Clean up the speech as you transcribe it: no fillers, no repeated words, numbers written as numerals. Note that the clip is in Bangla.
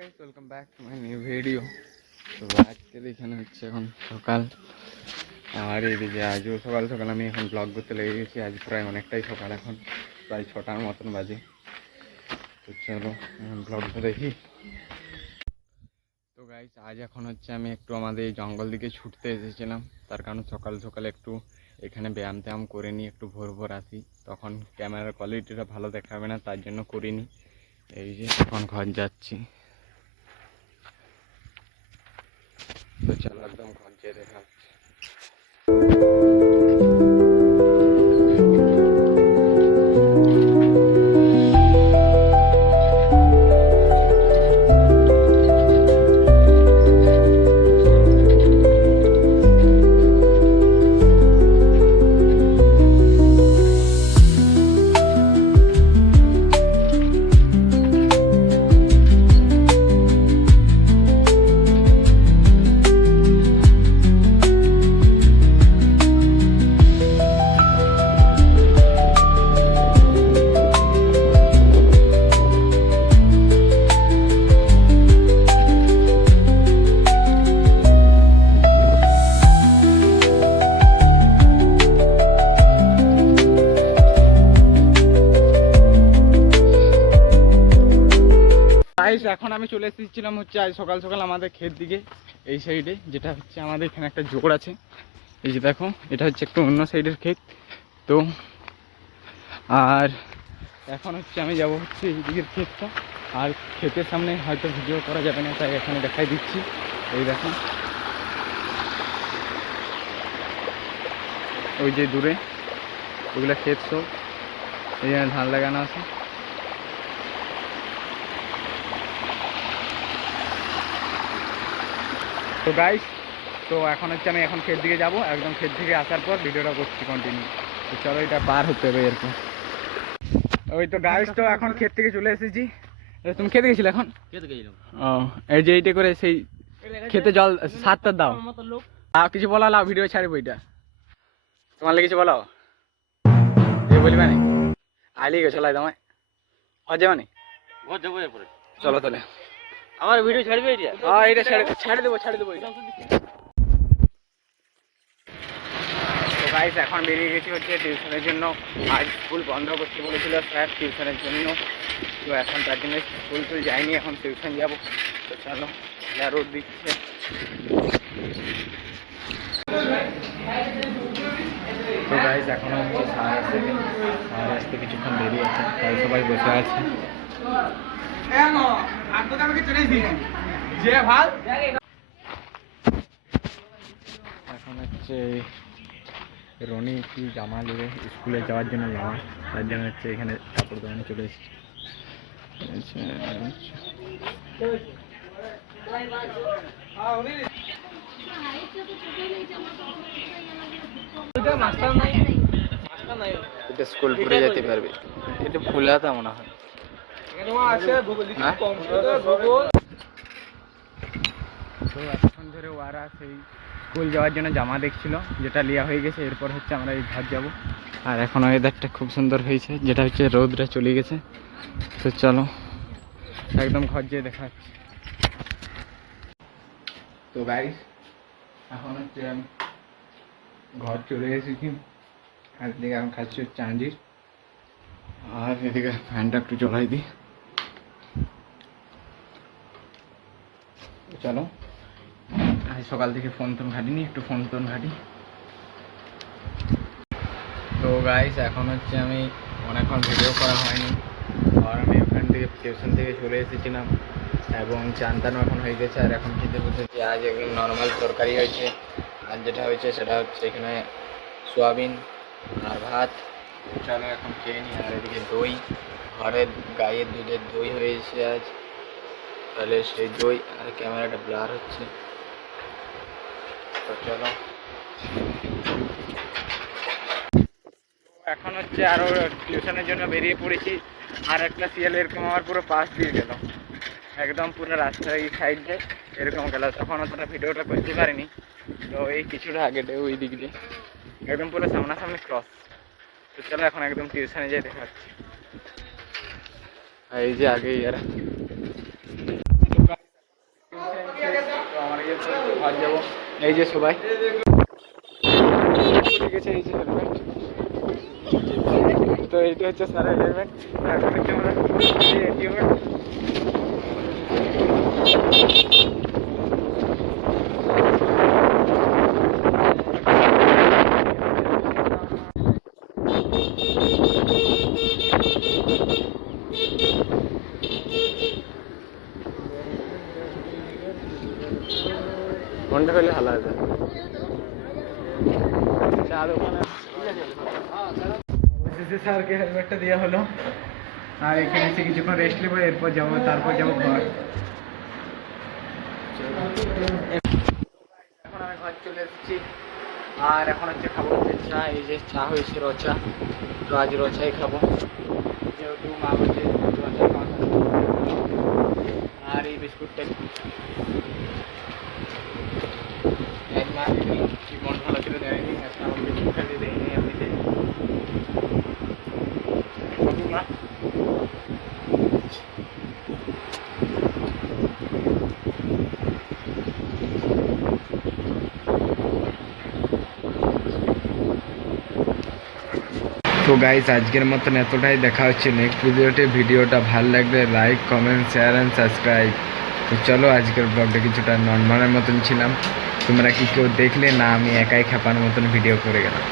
Guys welcome back to my new video. তো আজকে এখানে হচ্ছে এখন সকাল, আর এইদিকে আজও সকাল সকাল আমি এখন ব্লগ করতে লেগে গেছি। আজ প্রায় অনেকটাই সকাল, এখন প্রায় 6টার মতন বাজে। তো চলো এখন ব্লগটা দেখি। তো গাইস আজ এখন হচ্ছে আমি একটু আমাদের এই জঙ্গল দিকে ছুটতে এসেছিলাম, তার কারণ সকাল সকাল একটু এখানে ব্যায়াম ট্যায়াম করে নিই, একটু ভোর ভোর আসি, তখন ক্যামেরার কোয়ালিটিটা ভালো দেখাবে না, তার জন্য করিনি। এই যে এখন ঘর যাচ্ছি। তো চলো একদম ঘর যেয়ে দেখা হচ্ছে। এখন আমি চলে এসেছিলাম হচ্ছে আজ সকাল সকাল আমাদের ক্ষেত দিকে, এই সাইডে, যেটা হচ্ছে আমাদের এখানে একটা জোর আছে। এই যে দেখো, এটা হচ্ছে একটু অন্য সাইডের ক্ষেত। তো আর এখন হচ্ছে আমি যাব হচ্ছে এই দিকের ক্ষেতটা, আর ক্ষেতের সামনে হয়তো ভিডিও করা যাবে না, তাই এখানে দেখাই দিচ্ছি। এই দেখো, ওই যে দূরে ওইগুলো ক্ষেত, সব এই ধান লাগানো আছে। তো গাইস, তো এখন হচ্ছে আমি এখন ক্ষেত দিকে যাবো, একদম ক্ষেত থেকে আসার পর ভিডিওটা করছি কন্টিনিউ। তো চলো, এটা পার হতে হবে এরকম। ওই তো গাইস, তো এখন ক্ষেত থেকে চলে এসেছি। তুমি খেতে গেছিলে? এখন খেতে গেছিলাম। ও, এই যে এইটা করে সেই খেতে জল সারটা দাও, আর কিছু বলা লাও, ভিডিও ছাড়বো। এটা তোমার লেগে কিছু বলো, এ বলবে না আইলি গেছো লাই তোমায় ঘর যাবে না? ঘর যাবো এরপরে। চলো তাহলে, আমার ভিডিও ছাড়বে এটা? হ্যাঁ, এটা ছেড়ে দেবো এটা। তো গাইস এখন বেরিয়ে গেছি হচ্ছে টিউশনের জন্য। আজ স্কুল বন্ধ করতে বলেছিল স্যার টিউশনের জন্য, তো এখন তার জন্য স্কুল তো যাইনি, এখন টিউশন যাবো। তো চলো, রোদ দিচ্ছে। তো গাইস এখন হচ্ছে স্যার আসতে কিছুক্ষণ দেরি আছে, তাই সবাই বসে আছে। এখন হচ্ছে রনি কি জামা নেবে স্কুলে যাওয়ার জন্য, জামা, তার জন্য হচ্ছে এখানে কাপড় দোকানে চলে এসেছে। এটা স্কুল পড়ে যেতে পারবে, এটা ফুলাতা মনে হয়। তো এতক্ষণ ধরে ওরা সেই স্কুল যাওয়ার জন্য জামা দেখছিল, যেটা লিয়া হয়ে গেছে। এরপর হচ্ছে আমরা এই ঘর যাব, আর এখন ওয়েদারটা খুব সুন্দর হয়েছে, যেটা হচ্ছে রোদটা চলে গেছে। তো চলো একদম ঘর যেয়ে দেখা হচ্ছে। তো গাইস এখন হচ্ছে আমি ঘর চলে এসেছি, আর এদিকে এখন খাচ্ছি হচ্ছে আঞ্জির, আর এদিকে ফ্যানটা একটু চলাই দিই। চলো, আজ সকাল থেকে ফোন টোন ঘাটিনি, একটু ফোন টোন ঘাটি। তো গাইস এখন হচ্ছে আমি অনেকক্ষণ ভিডিও করা হয়নি, আর আমি ওখান থেকে টিউশন থেকে চলে এসেছিলাম, এবং চানটানো এখন হয়ে গেছে। আর এখন খেতে বসেছি, আজ একদম নর্মাল তরকারি হয়েছে। আর যেটা হয়েছে সেটা হচ্ছে এখানে সোয়াবিন আর ভাত। চলো এখন খেয়ে নিই। আর এদিকে দই, ঘরের গাইয়ের দুধের দই হয়েছে আজ, তাহলে সেই দই, আর ক্যামেরাটা ব্লার হচ্ছে। তো চলো, এখন হচ্ছে আরও টিউশনের জন্য বেরিয়ে পড়েছি। আর একটা শিয়াল এরকম আমার পুরো পাশ দিয়ে গেল, একদম পুরো রাস্তার এই সাইডে এরকম গেল। তখন অতটা ভিডিওটা করতে পারিনি, তো এই কিছুটা আগে ওই দিক দিয়ে একদম পুরো সামনাসামনি ক্রস। তো চলো এখন একদম টিউশনে যাই, দেখা হচ্ছে। এই যে আগে এরা ঘর যাবো। এই যে সবাই উঠে গেছে, এই যে হেলমেট। তো এইটা হচ্ছে স্যারের হেলমেট। এখন হচ্ছে আমরা এটিএমে মনটা পেলে ভালো আছে। চা দোকানে স্যারকে হেলমেটটা দেওয়া হলো, আর এখানে এসে কিছুক্ষণ রেস্ট নেবো, এরপর যাবো, তারপর যাবো ঘর। এখন আমি ঘর চলে এসেছি, আর এখন হচ্ছে খাবো হচ্ছে চা। এই যে চা হয়েছে রচা, তো আজ রচাই খাবো, যেহেতু মা বলছে রচা খাওয়া। আর এই বিস্কুটটা এক মা দিয়ে দিল, কি মন ভালো ছিল দেয়নি, একটা আমাকে বিস্কুট খাইয়ে দেয়নি এমনিতে। মা তো গাইস আজকের মতন এতটাই, দেখা হচ্ছে নেক্সট ভিডিওতে। ভিডিওটা ভালো লাগলে like, comment, share and subscribe. তো চলো, আজকের ব্লগটা কিছুটা নর্মালের মতন ছিলাম, তোমরা কি কেউ দেখলে না আমি একাই খেপার মতন ভিডিও করে গেলাম।